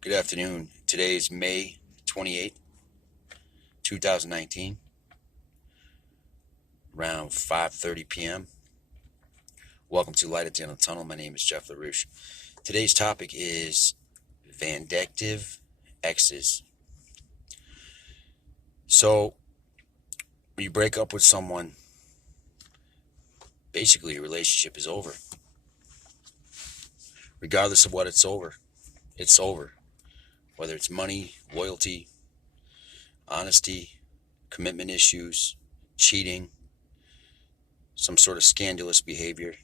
Good afternoon. Today is May 28th, 2019, around 5:30 p.m. Welcome to Light at the End of the Tunnel. My name is Jeff LaRouche. Today's topic is Vindictive Exes. So, when you break up with someone, basically your relationship is over. Regardless of what it's over. It's over. Whether it's money, loyalty, honesty, commitment issues, cheating, some sort of scandalous behavior.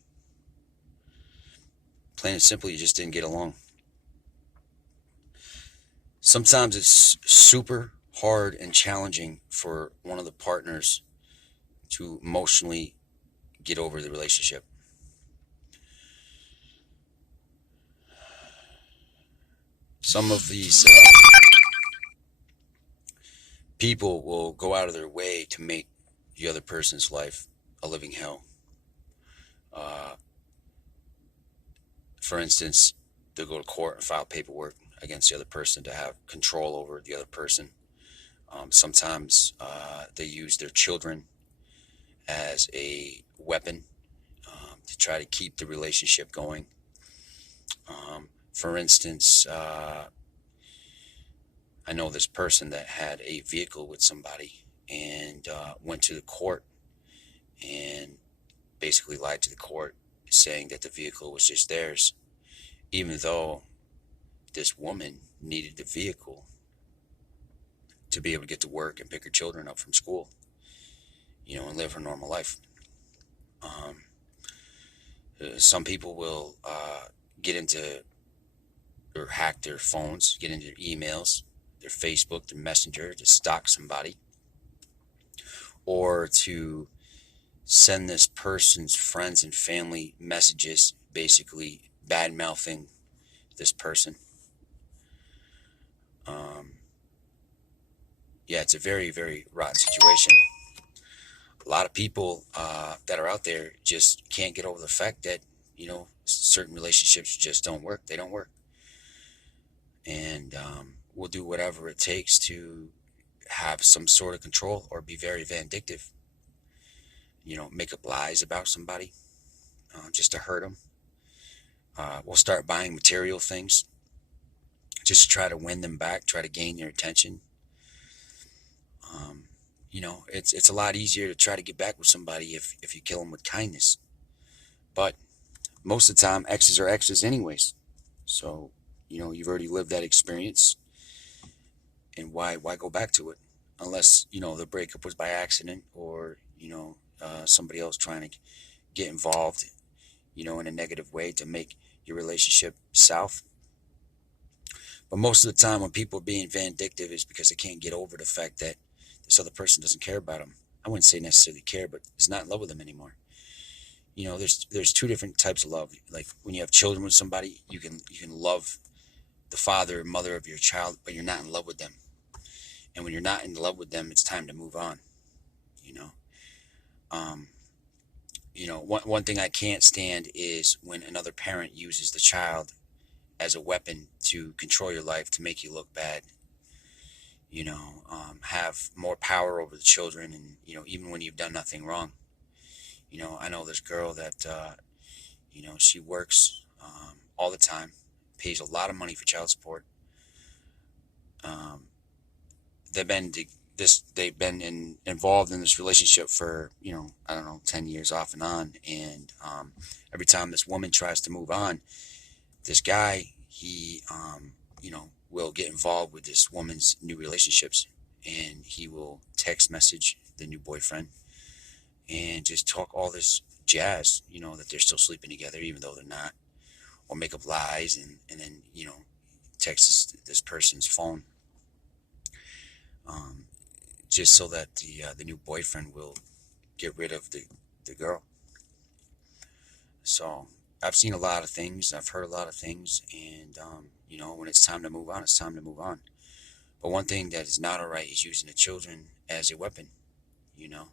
Plain and simply, you just didn't get along. Sometimes it's super hard and challenging for one of the partners to emotionally get over the relationship. Some of these people will go out of their way to make the other person's life a living hell. Uh, for instance, they'll go to court and file paperwork against the other person to have control over the other person. Sometimes they use their children as a weapon to try to keep the relationship going. For instance, I know this person that had a vehicle with somebody and went to the court and basically lied to the court, saying that the vehicle was just theirs, even though this woman needed the vehicle to be able to get to work and pick her children up from school, and live her normal life. Some people will get into or hack their phones, get into their emails, their Facebook, their Messenger to stalk somebody, or to send this person's friends and family messages, basically bad mouthing this person. Yeah, it's a very, very rotten situation. A lot of people that are out there just can't get over the fact that, certain relationships just don't work. They don't work. And we'll do whatever it takes to have some sort of control or be very vindictive. Make up lies about somebody just to hurt them. We'll start buying material things just to try to win them back, try to gain their attention. It's a lot easier to try to get back with somebody if you kill them with kindness. But most of the time, exes are exes anyways. So, you've already lived that experience. And why go back to it? Unless, the breakup was by accident or, somebody else trying to get involved, in a negative way to make your relationship south. But most of the time when people are being vindictive is because they can't get over the fact that this other person doesn't care about them. I wouldn't say necessarily care, but is not in love with them anymore. There's two different types of love. Like when you have children with somebody, you can love the father or mother of your child, but you're not in love with them. And when you're not in love with them, it's time to move on. You know, um, one thing I can't stand is when another parent uses the child as a weapon to control your life, to make you look bad. Have more power over the children, and even when you've done nothing wrong. I know this girl that she works all the time, pays a lot of money for child support. Um, they've been involved in this relationship for I don't know, 10 years off and on, and every time this woman tries to move on, this guy, he will get involved with this woman's new relationships, and he will text message the new boyfriend and just talk all this jazz, that they're still sleeping together even though they're not, or make up lies, and then text this person's phone, um, just so that the new boyfriend will get rid of the girl. So I've seen a lot of things, I've heard a lot of things, and when it's time to move on, it's time to move on. But one thing that is not all right is using the children as a weapon, you know,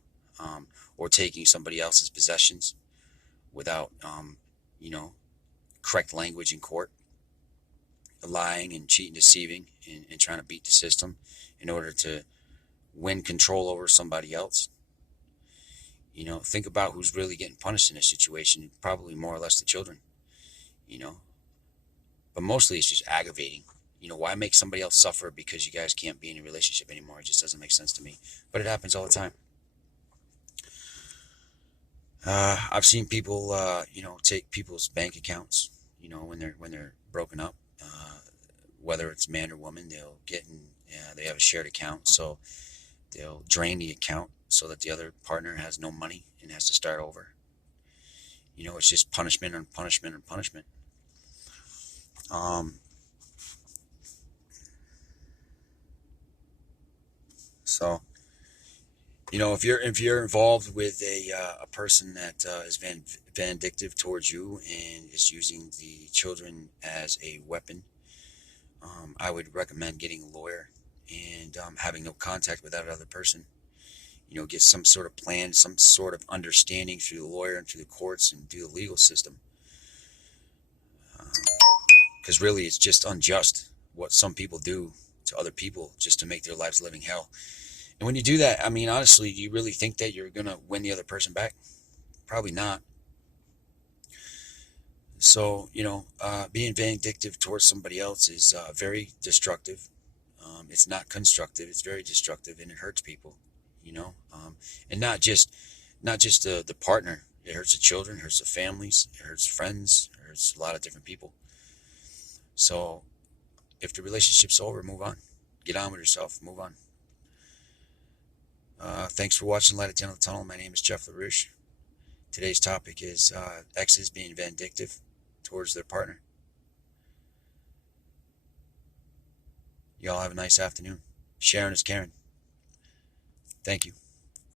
or taking somebody else's possessions without, you know, correct language in court. lying and cheating, deceiving, and trying to beat the system in order to win control over somebody else. Think about who's really getting punished in this situation. Probably more or less the children, you know. But mostly it's just aggravating. Why make somebody else suffer because you guys can't be in a relationship anymore? It just doesn't make sense to me. But it happens all the time. I've seen people, take people's bank accounts, when they're broken up. Whether it's man or woman, they'll get in. They have a shared account, so they'll drain the account so that the other partner has no money and has to start over. It's just punishment on punishment on punishment. Um, so if you're involved with a person that is vindictive towards you and is using the children as a weapon, I would recommend getting a lawyer and having no contact with that other person. Get some sort of plan, some sort of understanding through the lawyer and through the courts and through the legal system. Because really, it's just unjust what some people do to other people just to make their lives living hell. And when you do that, I mean, honestly, do you really think that you're going to win the other person back? Probably not. So, being vindictive towards somebody else is very destructive. It's not constructive. It's very destructive, and it hurts people. And not just the partner. It hurts the children, it hurts the families, it hurts friends, it hurts a lot of different people. So, if the relationship's over, move on. Get on with yourself. Move on. Thanks for watching Light at the End of the Tunnel. My name is Jeff LaRouche. Today's topic is exes being vindictive towards their partner. Y'all have a nice afternoon. Sharon is Karen. Thank you.